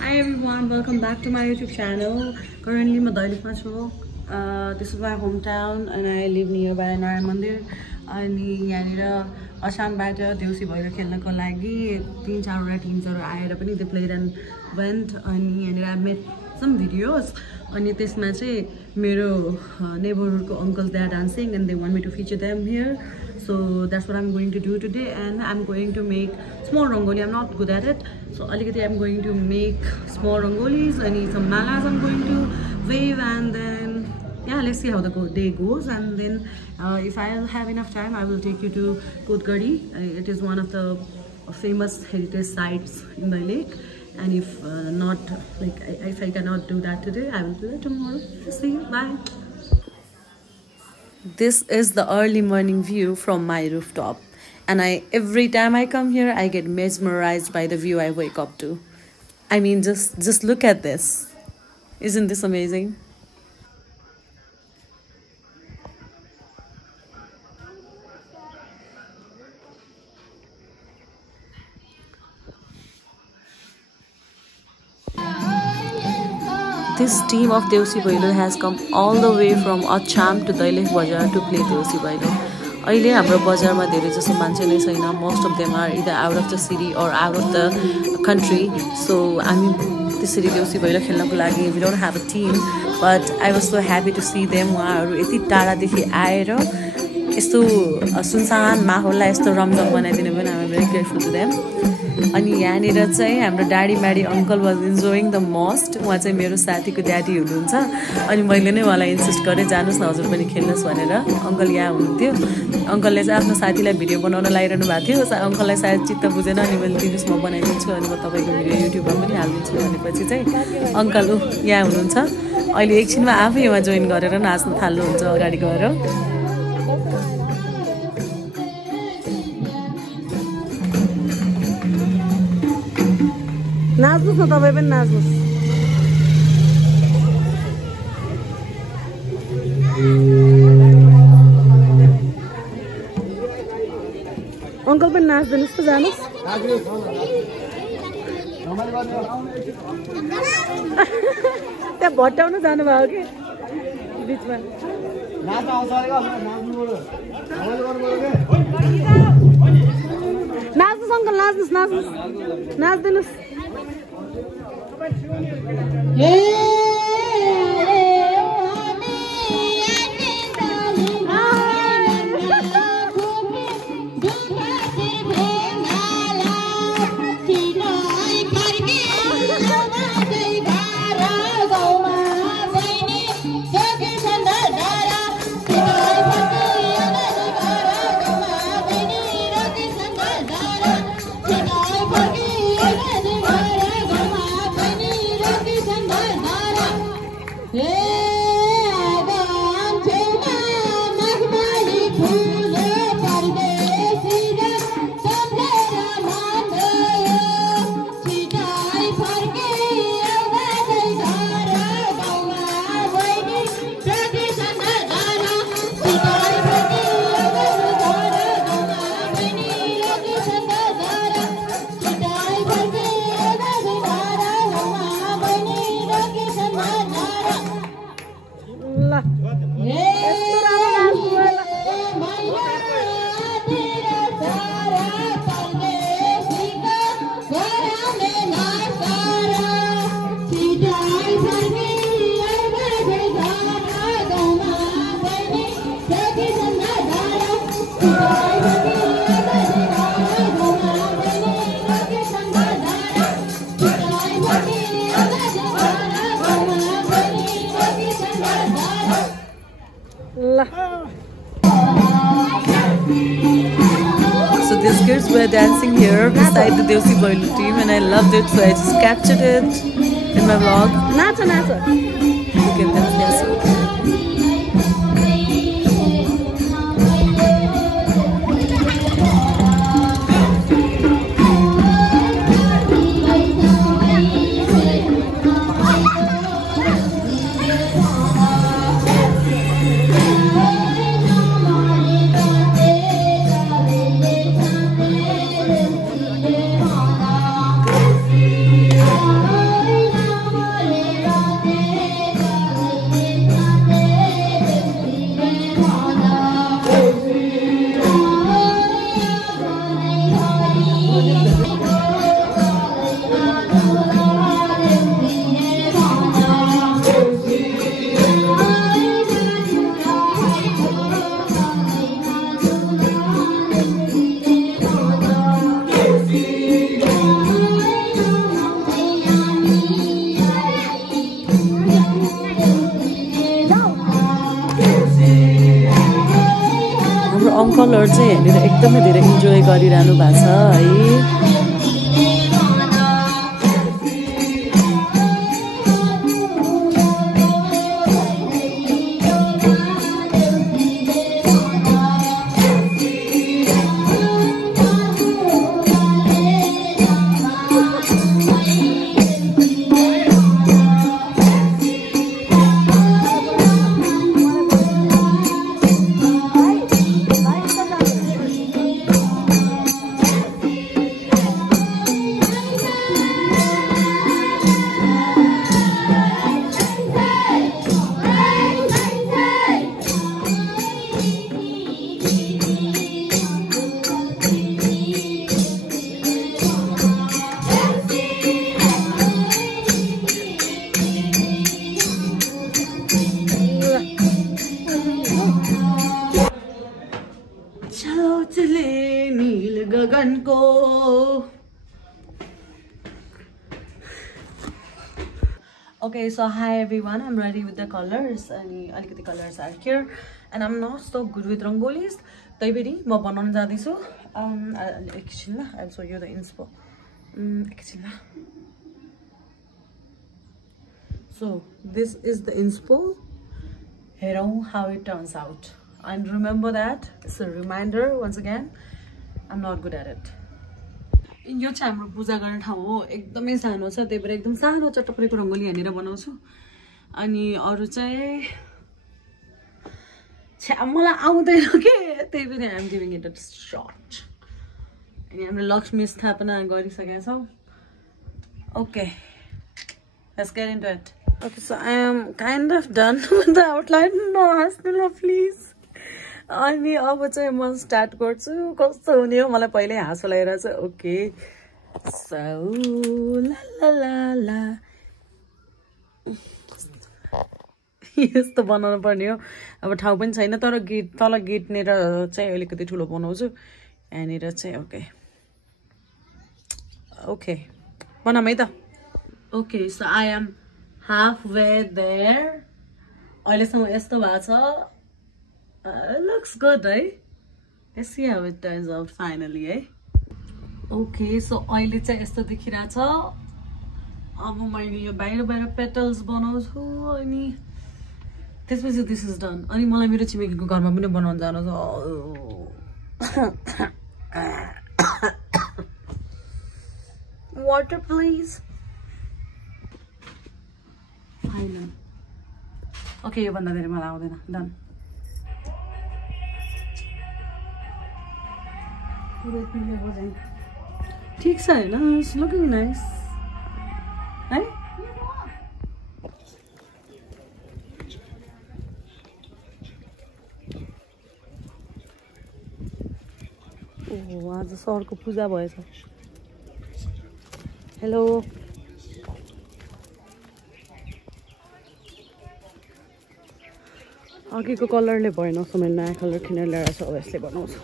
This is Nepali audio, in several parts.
Hi everyone, welcome back to my YouTube channel. Currently, I'm in this is my hometown and I live nearby Narayan Mandir. अनि यहाँनिर असामबाट देउसी भैलो खेल्नको लागि 3-4 टिम्सहरु आएर पनि they played and went अनि यहाँनिर I made some videos अनि त्यसमा चाहिँ मेरो neighborhood को uncles they are dancing and they want me to feature them here. So that's what I'm going to do today, and I'm going to make small rangoli. I'm not good at it, so alikati I'm going to make small rangolis. I need some malas I'm going to wave, and then yeah, let's see how the day goes. And then if I'll have enough time, I will take you to Kotgadi. It is one of the famous heritage sites in the lake. And if not, like if I cannot do that today, I will do that tomorrow. See you. Bye. This is the early morning view from my rooftop, and every time I come here I get mesmerized by the view I wake up to. I mean, just look at this. Isn't this amazing? This team of Deusi Bhailo has come all the way from Acham to Dailekh Bazar to play Deusi Bhailo. अहिले हाम्रो बजारमा धेरै जसो मान्छे नै छैन. Most of them are either out of the city or out of the country. So I mean, त्यसरी देउसी भैलो खेल्नको लागि we don't have a team, but I was so happy to see them. उहाँहरू यति टाढादेखि आएर यस्तो सुनसान माहौललाई यस्तो रमझम बनाइदिनु भयो. I'm very grateful to them. अनि यहाँनिर चाहिँ हाम्रो daddy uncle was enjoying the most. उहाँ चाहिँ मेरो साथीको ड्याडी हुनुहुन्छ. अनि मैले नै उहाँलाई इन्सिस्ट गरेँ जानुस् न हजुर पनि खेल्नुस् भनेर. अंकल यहाँ हुनुहुन्थ्यो. अंकलले चाहिँ आफ्नो साथीलाई भिडियो बनाउन लागिरहनु भएको थियो. अंकललाई सायद चित्त बुझेन अनि मैले दिनुस् म बनाइदिन्छु अनि म तपाईको भिडियो युट्युबमा पनि हालिदिन्छु भनेपछि चाहिँ अंकल यहाँ हुनुहुन्छ. अहिले एकछिनमा आफै यहाँ जोइन गरेर नाच्न थाल्नुहुन्छ अगाडि गएर. नाच्नुस् न तपाईं पनि नाच्नुस्. अंकल पनि नाच्दिनुस् त जानुस्. त्यहाँ भट्टाउन जानुभयो कि बिचमा. नाच्नुस् uncle नाच्नुस् नाच्नुस् नाच्दिनुस्. So these kids were dancing here beside the Deusi Bhailo team, and I loved it, so I just captured it in my vlog. Look at them, they're so good. कपलहरु चाहिँ हेरेर एकदमै धेरै इन्जोय गरिरहनु भएको छ है। Okay, so hi everyone, I'm ready with the colors and the colors are here and I'm not so good with rangolis. I'll show you the inspo. So this is the inspo. Here how it turns out. And remember that it's a reminder once again, I'm not good at it. यो चाहिँ हाम्रो पूजा गर्ने ठाउँ हो, एकदमै सानो छ, त्यही भएर एकदम सानो चटपटेको रंगोली हानेर बनाउँछु। अनि अरु चाहिँ मलाई आउँदैन के, त्यही भएर I'm giving it a shot. अनि हामीले लक्ष्मी स्थापना गरिसकेका छौं। Okay, let's get into it. Okay, so I am kind of done with the outline. No, Hasnula, please. अनि अब चाहिँ म स्टार्ट गर्छु, कस्तो हुने हो मलाई पहिल्यै हाँसो लागिरहेछ। ओके, सो ला ला ला यस्तो बनाउनु पर्ने हो। अब ठाउँ पनि छैन, तर गेट तल गेटनेर चाहिँ अलिकति ठुलो बनाउँछु यहाँनिर चाहिँ। ओके ओके बनाऊँ है त। Okay, so I am halfway there. अहिलेसम्म यस्तो भएको छ। It looks good, right? Let's see how it turns out finally, eh? Okay, so अहिले चाहिँ यस्तो देखिरहेछ। अब मैले यो बाहिर petals बनाउँछु अनि त्यसपछि this is done। अनि मलाई मेरो छिमेकीको घरमा पनि बनाउन जानु छ। Water please. Fine. Okay, यो भन्दा धेरै मलाई आउँदैन। Done. ठीक छ हैन? It's looking nice. है? ओह, आज सरको पूजा भएछ। हेलो। अघिको कलरले भएन, सो मैले नयाँ कलर किनेर ल्याएर छ, अब यसले बनाउँछु।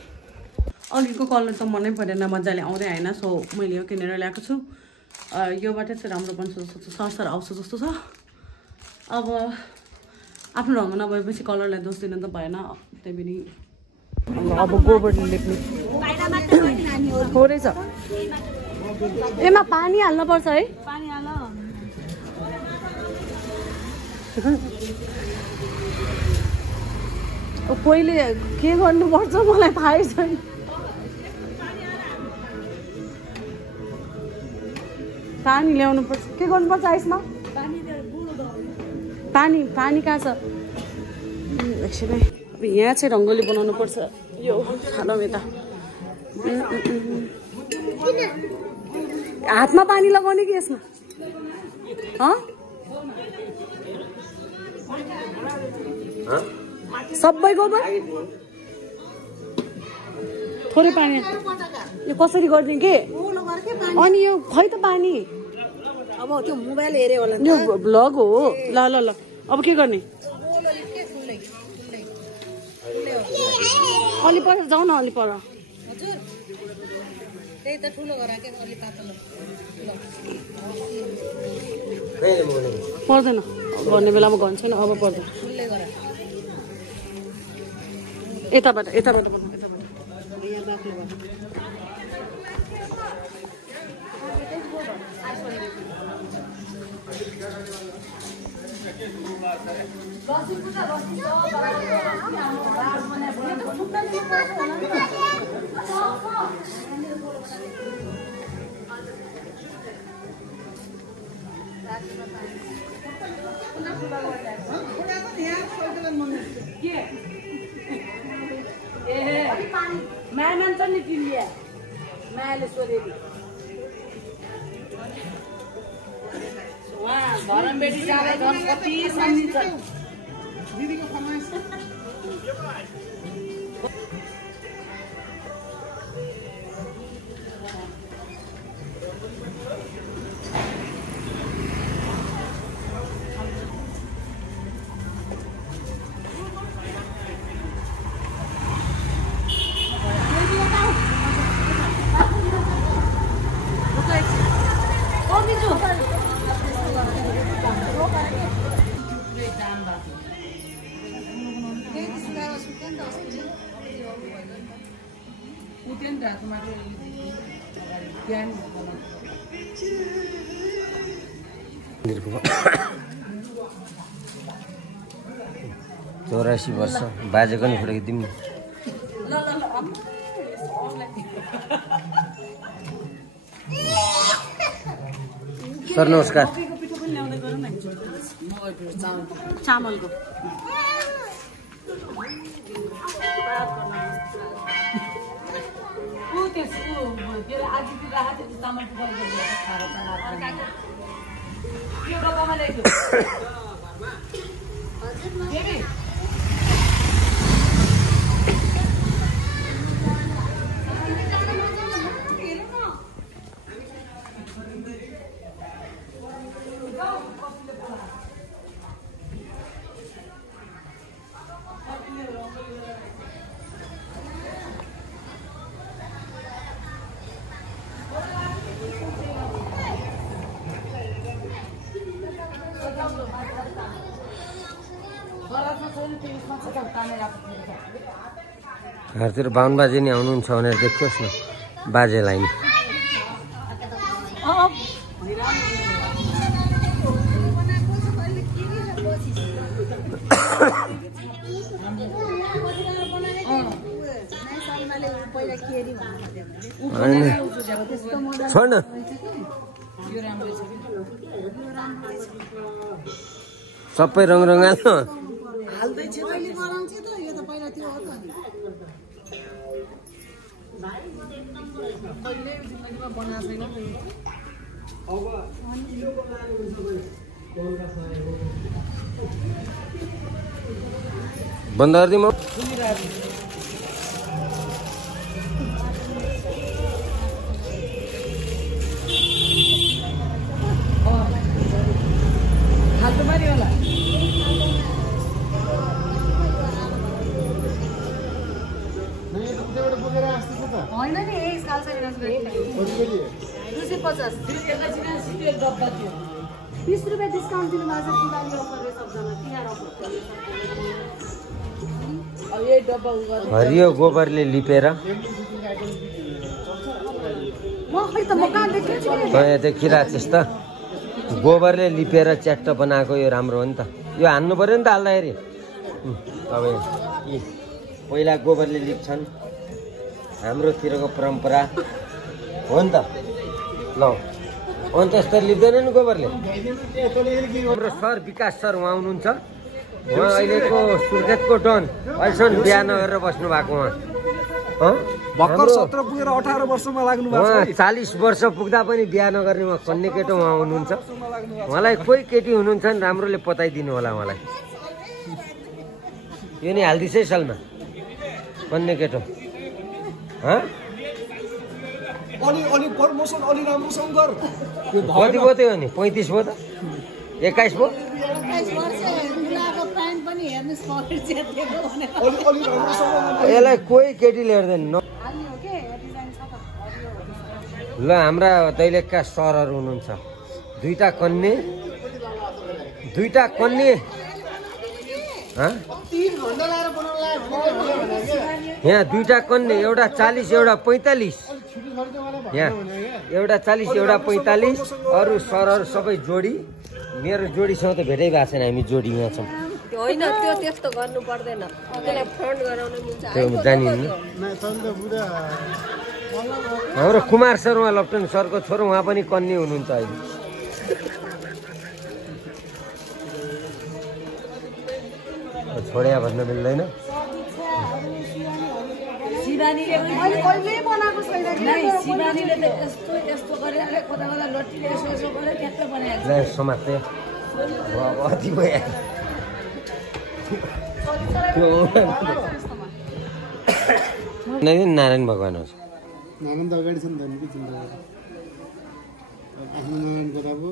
अघिको कलर त मनै परेन, मजाले आउँदै हैन, सो मैले यो किनेर ल्याएको छु। योबाट चाहिँ राम्रो बन्छ जस्तो छ, सरसर आउँछ जस्तो छ। अब आफ्नो रङ नभएपछि कलरलाई दोष दिन त भएन, त्यही पनि अब गोबरले लेप्नु थोरै छ। एमा पानी हाल्नु पर्छ है? पानी हाल। पहिले के गर्नुपर्छ मलाई थाहै छैन। पानी ल्याउनु पर्छ। के गर्नु पर्छ आइसमा? पानी कहाँ छ? एकछिन है। अब यहाँ चाहिँ रङ्गोली बनाउनु पर्छ। यो खालौँ यता। हातमा पानी लगाउने कि यसमा? सबै गोबर? थोरै पानी। यो कसरी गर्दिन् के? अनि यो खै त पानी? अब त्यो मोबाइल हेरे होला नि। यो भ्लग हो। ल ल ल। अब के गर्ने? अलि पर जाऊ न, अलि पर। हजुर। त्यही त ठुलो गरा के अलि पातलो। पर्दैन। भन्ने बेलामा गन्छ नि, अब पर्दैन। यताबाट मेहमान छ नि तिमीले मायाले सोधेको उहाँ धरम बेटी जाँदा झन् कति सम्झिन्छ दिदीको फरमाइस चौरासी वर्ष बाजेको नि फोटो खिच्दिउँ सर नमस्कार चामलको घरतिर बाहुन बाजे नि आउनुहुन्छ भनेर देखियोस् न बाजेलाई नि छोड्न सबै रङ रङ्गालो बन्द गरिदिउँ होइन नि 20 रुपियाँ डिस्काउन्ट दिनुभएको छ दिवाली अफर सबजना तिहार अफर हरियो गोबरले लिपेर देखिरहेको छ त गोबरले लिपेर च्याट्ट बनाएको यो राम्रो हो नि त यो हान्नु पर्यो नि त हाल्दाखेरि अब पहिला गोबरले लिप्छन् हाम्रोतिरको परम्परा हो नि त ल अन्त यस्तो लिप्दैन नि गोबरले हाम्रो सर विकास सर उहाँ हुनुहुन्छ उहाँ अहिलेको सुर्खेतको डन अहिलेसम्म बिहा नगरेर बस्नु भएको उहाँ भर्खर 17 पुगेर 18 वर्षमा लाग्नु भएको छ 40 वर्ष पुग्दा पनि बिहा नगर्ने उहाँ कन्ने केटो उहाँ हुनुहुन्छ उहाँलाई कोही केटी हुनुहुन्छ नि राम्रोले पताइदिनु होला उहाँलाई यो नि हाल्दिस् है सालमा कन्ने केटो अलि प्रमोसन अलि राम्रोसँग गर कति भयो हो नि 35 भयो त 21 भयो यसलाई कोही केटीले हेर्दैन ल हाम्रा दैलेखका सरहरू हुनुहुन्छ दुईटा कन्ने यहाँ दुईटा कन्ने एउटा 40 एउटा 45 यहाँ एउटा 40 एउटा 45 अरू सरर सबै जोडी मेरो जोडीसँग त भेटै भएको छैन हामी जोडीमा छौँ होइन त्यो त्यस्तो गर्नु पर्दैन त्यसलाई फ्रन्ट गराउन मिल्छ त्यो जानिनु हाम्रो कुमार शर्मा लप्टन सरको छोरो उहाँ पनि कन्ने हुनुहुन्छ अहिले छोड्या भन्न मिल्दैन समात्दै अति भयो नारायण भगवान हो नारायण त अगाडि छ नि त निकै चिन्ता गर्छ आफ्नो नारायणको त अब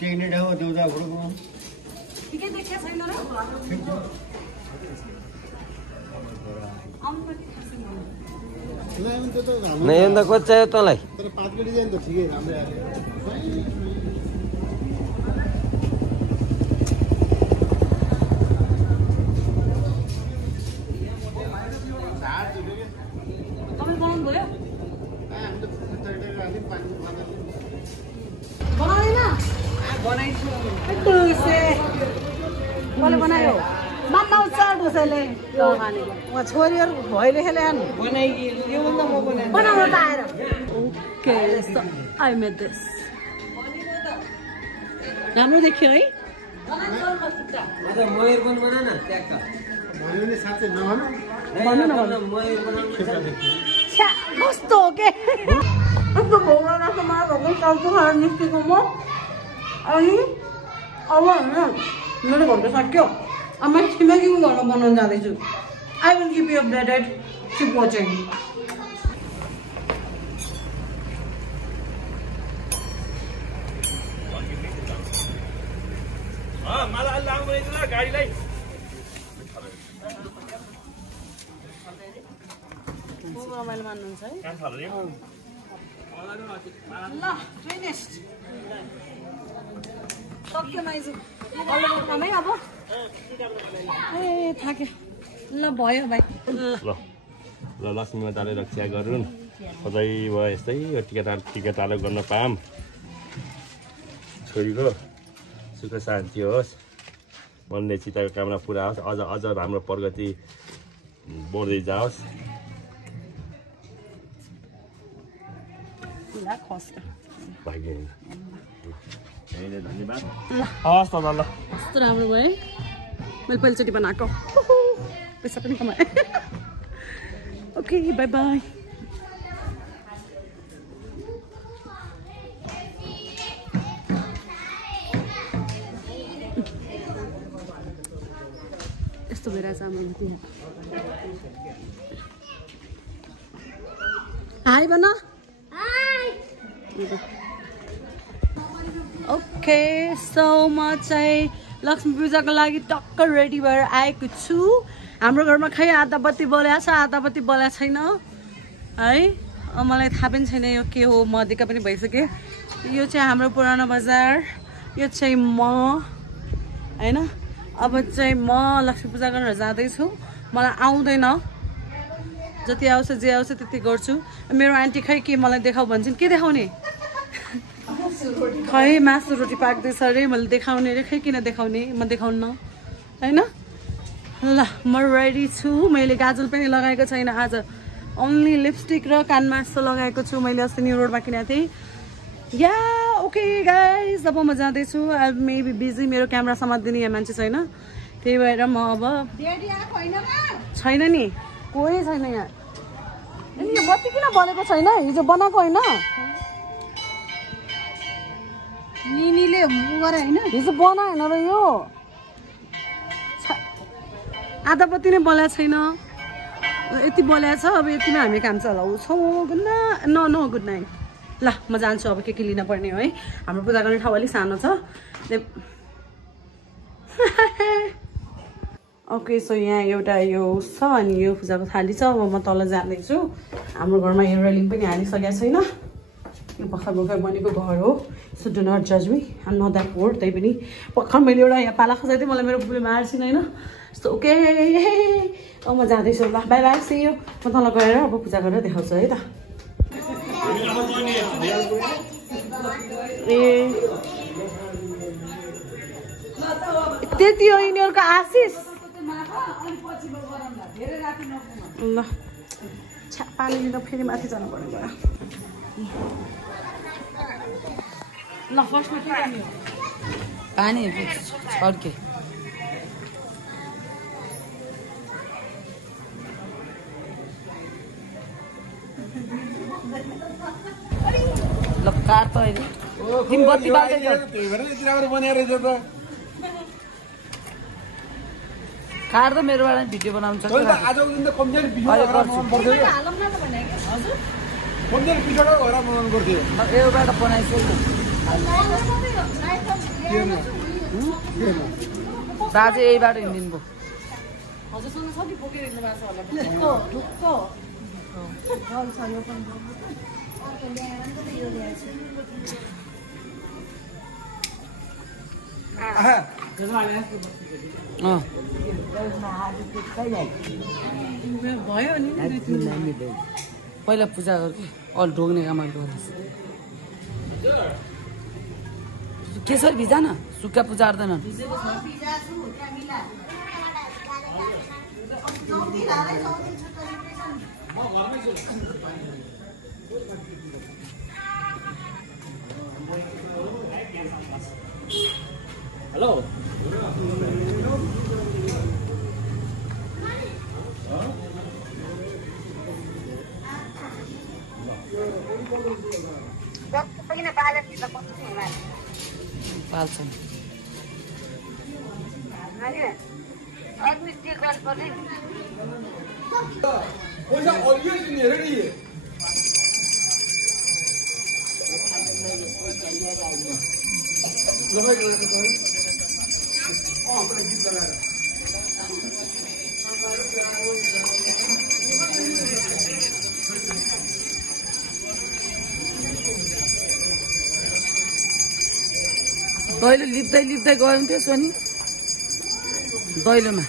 टेक्नेट हो देउता फुडको नहीं अन्त कति चाहियो तँलाई तर 5 केटी चाहिँ त ठिकै राम्रै आयो बनायो छोरीहरू भइले खेले राम्रो देखियो है कस्तो हो के निस्केको म अनि अब होइन मेरो घरको सक्यो अब मैले छिमेकीको घरमा बनाउन जाँदैछु I will keep you updated keep watching mobile मान्नुहुन्छ है ल फिनिश्ड सक्यो माइजु है अब ए थाक्यो ल भयो भाइ ल लक्ष्मी माताले रक्षा गरून् सधैँ भयो यस्तै टिका टालो गर्न पाऊँ छोरीको सुख शान्ति होस् मनले चिताको कामना पुरा होस् अझ हाम्रो प्रगति बढ्दै जाओस् भाग्य धन्यवाद हस् त ल कस्तो राम्रो भयो है मैले पहिलोचोटि बनाएको पैसा पनि कमाएँ ओके बाई बाई यस्तो भइरहेछ आमाले त्यहाँ हाई भन ओके सो म चाहिँ लक्ष्मी पूजाको लागि टक्क रेडी भएर आएको छु हाम्रो घरमा खै आधा बत्ती बलेको छ आधा बत्ती बलेको छैन है मलाई थाहा पनि छैन यो के हो म दिक्क पनि भइसक्यो यो चाहिँ हाम्रो पुरानो बजार यो चाहिँ म हैन अब चाहिँ म लक्ष्मी पूजा गरेर जाँदैछु मलाई आउँदैन जति आउँछ जे आउँछ त्यति गर्छु मेरो आन्टी खै के मलाई देखाऊ भन्छन् के देखाउने खै मासु रोटी पाक्दैछ अरे मैले देखाउने अरे खै किन देखाउने म देखाउन्न हैन ल म रेडी छु मैले गाजल पनि लगाएको छैन आज ओन्ली लिपस्टिक र कानमा यस्तो लगाएको छु मैले अस्ति न्यू रोडमा किनेको थिएँ या ओके गाइज अब म जाँदैछु आई मे बी बिजी मेरो क्यामेरा समात्दिने यहाँ मान्छे छैन त्यही भएर म अब छैन नि कोही छैन यहाँ यो बत्ती किन बलेको छैन हिजो बनाएको होइन निनीले गरे होइन हिजो बनाएन र यो आधा बत्ती नै बलेको छैन यति बलेको छ अब यतिमा हामी काम चलाउँछौँ good night no good night ल म जान्छु अब के लिन पर्ने हो है हाम्रो पूजा गर्ने ठाउँ अलिक सानो छ ओके सो यहाँ एउटा यो छ अनि यो पूजाको थाली छ अब म तल जाँदैछु हाम्रो घरमा यो रेलिङ पनि हालिसकेको छैन भर्खर बनेको घर हो सो डु नट जज मी आम नट द्याट पोर त्यही पनि भर्खर मैले एउटा यहाँ पाला खसाइ थिएँ मलाई मेरो बुबुले मार्छिन् होइन सो ओके म जाँदैछु ल बाई बाई सी यू म तल गएर अब पूजा गरेर देखाउँछु है त ए त्यति हो यिनीहरूको आशिष ल पानी लिँदा फेरि माथि जानु पर्यो गएर ल फर्स्टमा के गर्ने हो पानी छड्के ल कार त अहिले तिमी बत्ती बाल्दै कार त मेरोबाट भिडियो बनाउनु सक्छ एउटा बनाइसक्यो दाजु यही बाटो हिँडिदिनु भयो भयो नि पहिला पूजा गर्छु अल ढोग्ने काम केसरी भिजा न सुक्खा पूजा गर्दैन हेलो पाल्छन् दैलो लिप्दै लिप्दै गयो थियो सोनी दैलोमा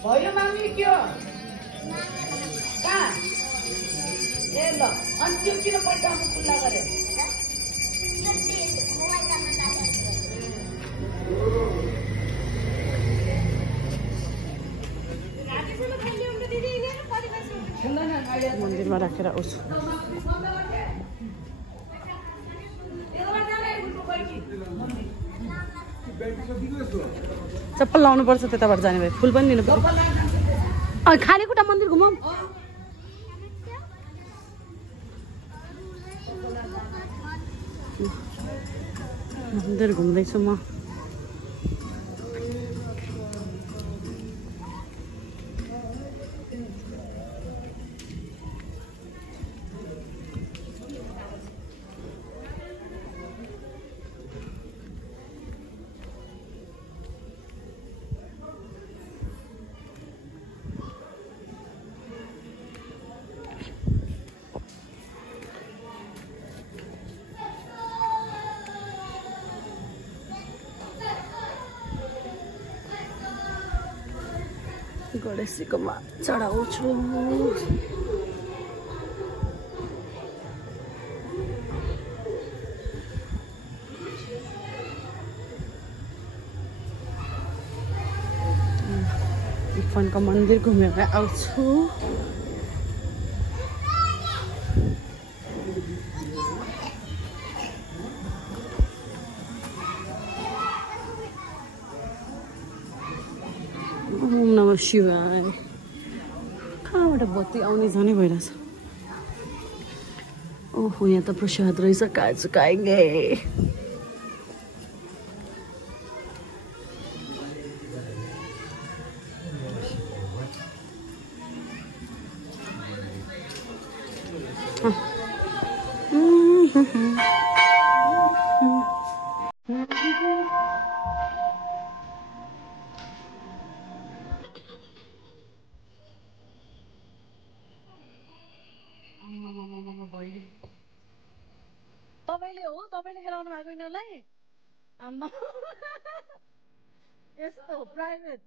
भयो माग्ने के हो कहाँ ए ल अनि त्यो किन पैसा खुल्ला गरे मन्दिरमा राखेर आउँछु चप्पल लाउनु पर्छ त्यताबाट जाने भए फुल पनि लिनु पर्छ खाने खुट्टा मन्दिर घुमाउँ मन्दिर घुम्दैछु म गणेशजीकोमा चढाउँछु इफनको मन्दिर घुमेर आउँछु ओम नमः शिवाय कहाँबाट बत्ती आउने जाने भइरहेछ ओहो यहाँ त प्रसाद रहेछ काजु खाएंगे तपाईले हो तपाईले खेलाउनु भएको यिनीहरूलाई आम्मा यस्तो प्राइभेट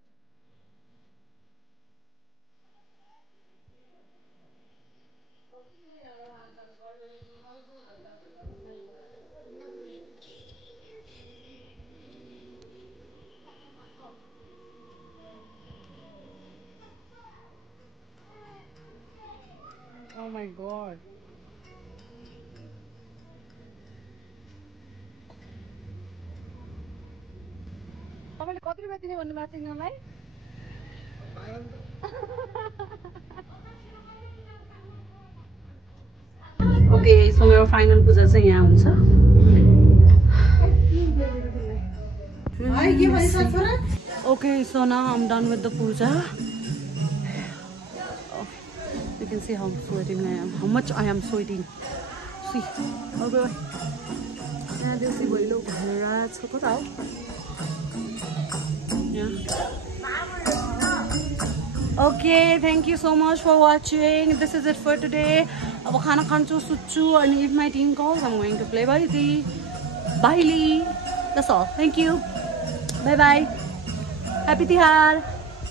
Oh my god. तपाईले कति रुपैयाँ दिने भन्नु भएको यिनीहरूलाई ओके सो मेरो फाइनल पूजा चाहिँ यहाँ हुन्छ Okay, so now I'm done with the puja. Oh, you can see how sweating I am, how much I am sweating. See, okay. Yeah, this is way low. Let's go out. Yeah. Okay, thank you so much for watching. This is it for today. अब खाना खान्छु सुत्छु and if my team calls, I'm going to play Baili. That's all. Thank you. Bye bye. Happy Tihar.